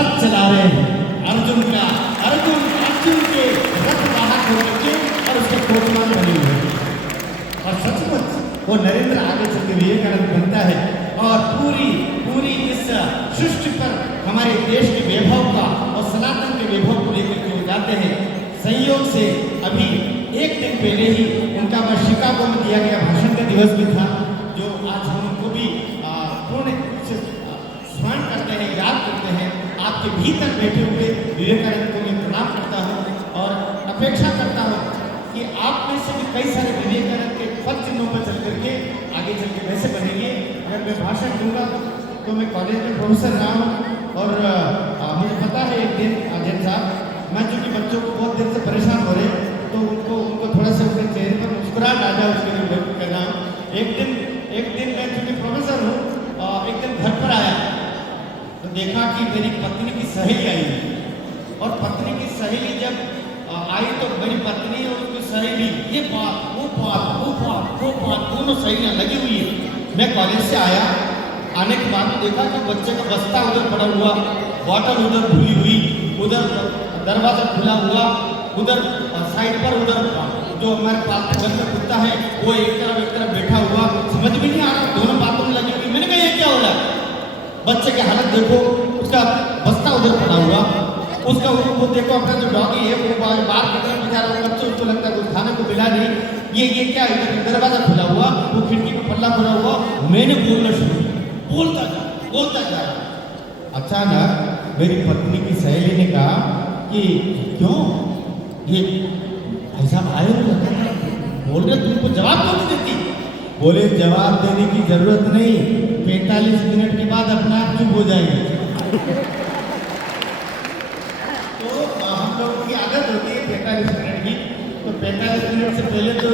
रथ चला रहे हैं अर्जुन के रथ वाहक होकर के और उसके कोचवान बने हुए हैं। और सचमुच वो नरेंद्र आगे चल के विवेकानंद बनता है और पूरी इस सृष्टि पर हमारे देश के वैभव का और सनातन के वैभव को लेकर के वो जाते हैं। संयोग से अभी एक दिन पहले ही उनका वह शिकागो में दिया गया भाषण का दिवस भी था, जो आज हम उनको भी पूर्ण स्मरण करते हैं, याद करते हैं। आपके भीतर बैठे हुए विवेकानंद को मैं प्रणाम करता हूँ और अपेक्षा करता हूँ कि आप में से भी कई सारे विवेकानंद के पद चिन्हों पर चल करके आगे चल के वैसे बनेंगे। अगर मैं भाषण दूंगा तो मैं कॉलेज में प्रोफेसर रहा हूँ और मुझे पता है एक दिन अजय साहब, मैं चूँकि बच्चों को बहुत देर से परेशान हो रहे तो उनको थोड़ा सा उनके चेहरे पर मुस्कुराहट आ जाए उसके लिए व्यक्त कर रहा हूँ। एक दिन मैं चूँकि प्रोफेसर हूँ, एक दिन घर पर आया तो देखा कि मेरी पत्नी की सहेली आई है और पत्नी की सहेली जब आई तो मेरी पत्नी और उसकी सहेली ये बात वो बात दोनों सहेलियाँ लगी हुई है। मैं कॉलेज से आया, आने के बाद देखा कि बच्चे का बस्ता उधर पड़ा हुआ, बॉटल उधर भूली हुई, उधर दरवाजा खुला हुआ, उधर साइड पर उधर जो हमारे पालतू घर में कुत्ता है वो एक तरफ बैठा हुआ। समझ में नहीं आ रहा, दोनों बातों में लगी हुई। मैंने कहा ये क्या हो रहा है? बच्चे की हालत देखो, उसका बस्ता उधर पड़ा हुआ, उसका वो देखो अपना जो डॉगी है वो बाहर की तरफ बेचारा बच्चे, उसको लगता है कुछ खाने को मिला नहीं। ये क्या है? दरवाजा खुला हुआ, वो खिड़की का पल्ला खुला हुआ। मैंने बोलना शुरू, बोलता जा। अचानक मेरी पत्नी की सहेली ने कहा कि क्यों ये भाई साहब आए हो, बोल रहे तुमको जवाब क्यों नहीं देती? बोले जवाब देने की जरूरत नहीं, 45 मिनट के बाद अपना आप चुप हो जाएंगे। तो हम लोगों की आदत होती है 45 मिनट की, तो 45 मिनट से पहले तो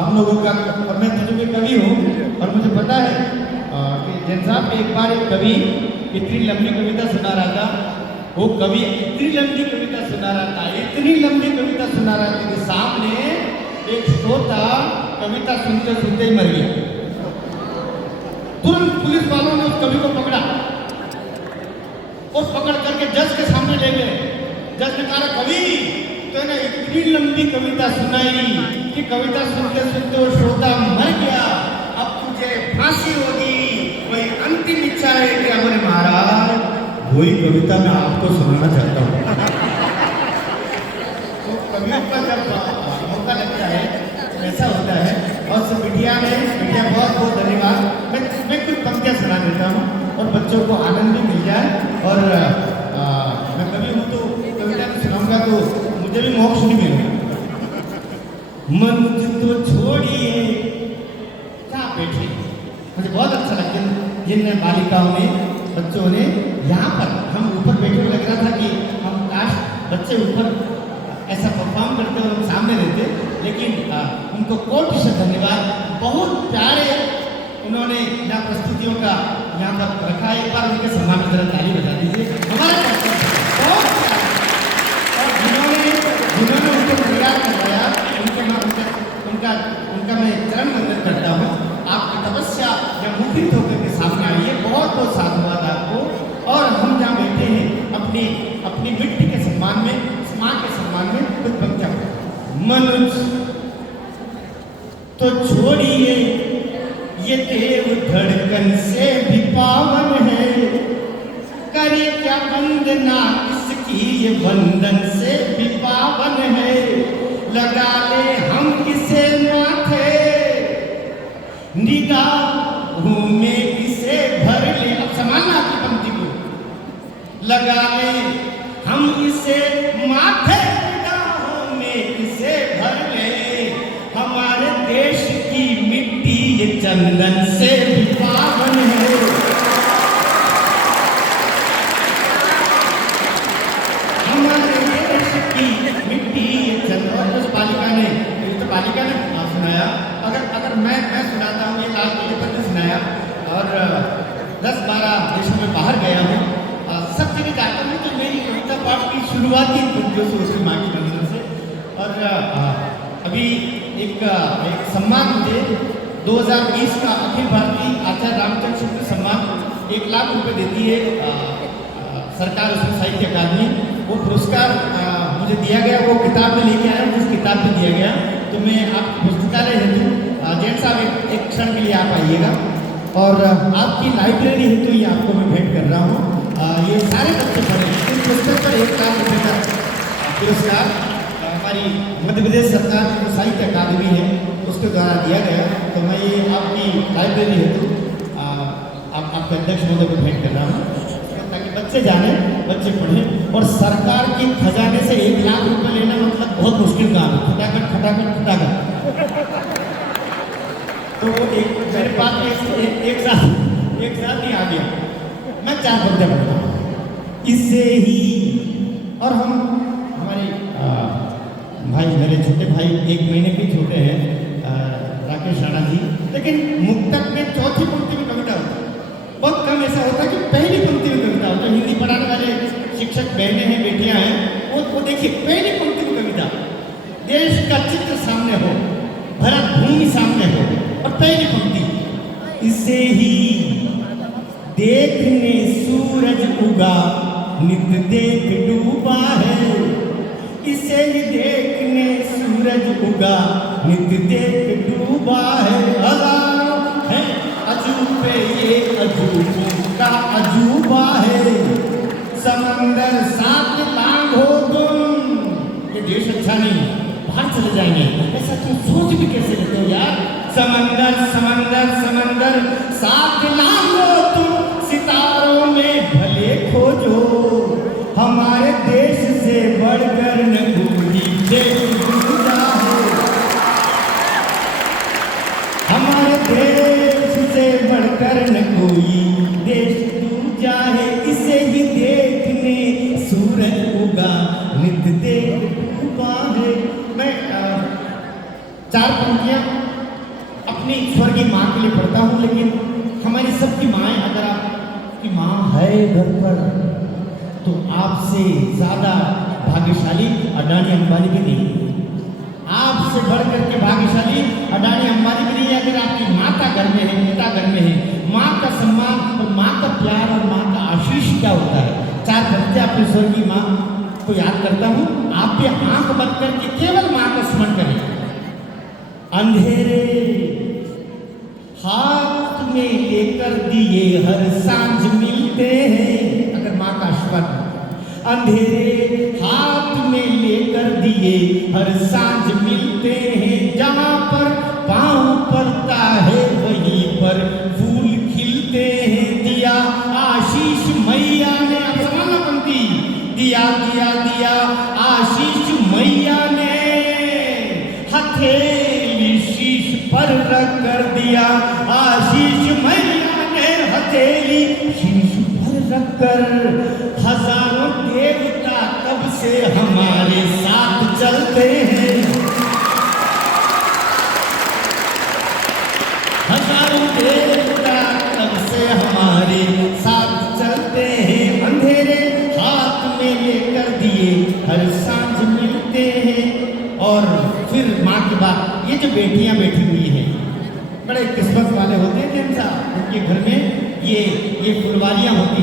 हम लोगों का, और मैं तजुर्बे कवि हूँ और मुझे पता है कि जैन साहब एक बार एक कवि इतनी लंबी कविता सुना रहा था। वो कवि इतनी लंबी कविता सुना रहा था कि सामने एक श्रोता कविता सुनते सुनते ही मर गया। तुरंत पुलिस वालों ने उस कवि को पकड़ा और पकड़ करके जज के सामने ले गए। जज ने कहा कवि तो ने इतनी लंबी कविता सुनाई कि कविता सुनते सुनते वो श्रोता मर गया, अब तुझे फांसी होगी, वही अंतिम इच्छा है कि हमारे महाराज वही कविता मैं आपको सुनाना चाहता हूँ। तो कवियों का जब मौका लगता है ऐसा होता है। और सब बिटिया बहुत बहुत धन्यवाद। मैं कुछ पंक्तियाँ सुना देता हूँ और बच्चों को आनंद भी मिल जाए। और मैं कवि हूँ तो कविता में सुनाऊंगा तो मुझे भी मोक्ष नहीं मिलेगा। मनुष्य तो छोड़िए क्या बैठे, मुझे बहुत अच्छा लगता है जिन बालिकाओं ने, बच्चों ने, यहाँ पर हम ऊपर बैठे हुए लग रहा था कि हम काश बच्चे ऊपर ऐसा परफॉर्म करते और हम सामने रहते, लेकिन उनको कोटि से धन्यवाद। बहुत प्यारे उन्होंने यहाँ प्रस्तुतियों का यहाँ पर रखा। एक बार उनके सम्मान में जरा ताली बजा दीजिए। हमारा बहुत प्यारे और जिन्होंने उनको तैयार करवाया उनका मैं चरण वंदन करता हूँ। आपकी तपस्या या मुखरित होकर के सामने आई है, बहुत बहुत साधुवाद आपको। और हम जहाँ बैठे हैं अपनी मिट्टी के सम्मान में, इस माँ के सम्मान में कुछ पंक्तियाँ। मनुष्य तो छोड़िए ये देव धड़कन से भी पावन है, करे क्या वंदना इसकी ये वंदन से भी पावन है, लगा ले हम इसे माथे निगाहों में इसे भर ले। अब संभालना आपकी पंक्ति को। लगा ले हम इसे माथे निगाहों में इसे भर ले, हमारे देश की मिट्टी ये चंदन से भी पावन है। हमारे देश की मिट्टी ये चंदन। उस बालिका ने सुनाया। अगर मैं सुनाता हूँ, ये लाल किले पर भी सुनाया और 10-12 देशों में बाहर गया हूँ, सब जगह जाता हूँ तो मेरी कविता पाठ की शुरुआत ही पंक्तियों से, उसकी माँ की वंदना से। और अभी एक सम्मान मुझे 2020 का अखिल भारतीय आचार्य रामचंद्र शुक्ल सम्मान 1 लाख रुपए देती है सरकार उसमें साहित्य अकादमी वो पुरस्कार मुझे दिया गया, वो किताब में लेके आया हूँ, जिस किताब में दिया गया। तो मैं आप पुस्तकालय हेतु जैन साहब एक क्षण के लिए आप आइएगा और आपकी लाइब्रेरी हेतु ये आपको मैं भेंट कर रहा हूँ। ये सारे बच्चे पढ़े इस पुस्तक पर 1 लाख रुपये का पुरस्कार हमारी मध्य प्रदेश सरकार की साहित्य अकादमी है उसके द्वारा दिया गया। तो मैं ये आपकी लाइब्रेरी हेतु आपके अध्यक्ष महोदय को भेंट कर रहा हूँ ताकि बच्चे जाने, बच्चे पढ़ें। और सरकार के खजाने से 1 लाख रुपये लेना मतलब बहुत मुश्किल काम है। फटाखट फटाखट फटाखट तो मेरे पास एक साथ ही आ गया। मैं 4 पंक्तियाँ पढ़ता हूँ इससे ही। और हम हमारे भाई, मेरे छोटे भाई 1 महीने के छोटे हैं, राकेश राणा जी, लेकिन मुक्तक में चौथी पंक्ति में कविता होती है। बहुत कम ऐसा होता है कि पहली पंक्ति में कविता होता है। हिंदी पढ़ाने वाले शिक्षक बहनें हैं, बेटियां हैं, वो देखिए पहली पंक्ति में कविता, देश का चित्र सामने हो, भरत भूमि सामने हो, और पहली पंक्ति इसे ही देखने सूरज उगा नित देख डूबा है, इसे ही देखने सूरज उगा नित देख डूबा है। हजारों है अजूबे ये अजूबों का अजूबा है, समंदर साथ लांघो तुम। ये देश अच्छा नहीं, बाहर चले जाएंगे, ऐसा तुम सोच भी कैसे लेते हो यार। समंदर समंदर समंदर साथ लांघो तुम, सितारों में भले खोजो, हमारे देश से बढ़कर न कोई देश दूजा है, हमारे देश से बढ़कर न कोई देश दूजा है, इसे ही देखने सूरज उगा नित देख डूबा है। मैं 4 पंक्तियाँ अपनी स्वर्गीय माँ के लिए पढ़ता हूँ, लेकिन हमारी सबकी माएँ, अगर आपकी माँ है घर पर तो आपसे ज़्यादा भाग्यशाली अडानी अंबानी भी नहीं, आपसे बढ़ करके भाग्यशाली अडानी अंबानी भी नहीं है। अगर आपकी माता घर में है, पिता घर में है, माँ का सम्मान और माँ का प्यार और माँ का आशीष क्या होता है। 4 पंक्तियाँ अपनी स्वर्गीय माँ को याद करता हूँ। आप भी आंख बंद करके केवल माँ का स्मरण करें। अंधेरे हाथ में लेकर दिए हर सांझ मिलते हैं, अगर माँ का आशीर्वाद। अंधेरे हाथ में लेकर दिए हर सांझ मिलते हैं, जहाँ पर पाँव पड़ता है वहीं पर फूल खिलते हैं। दिया आशीष मैया ने, अब समाना पंक्ति, दिया दिया दिया आशीष मैया ने, हथेली शीश पर रख कर दिया आशीष मैया ने, हथेली शीश पर रख कर। हजारों देवता कब से हमारे साथ चलते हैं, हजारों देवता कब से हमारे साथ चलते हैं। अंधेरे हाथ में लेकर दिए हर सांझ मिलते हैं। और फिर माँ के बाद ये जो बेटियां बैठी हुई हैं, बड़े किस्मत वाले होते हैं, उनके घर में ये फुलवारियां होती हैं।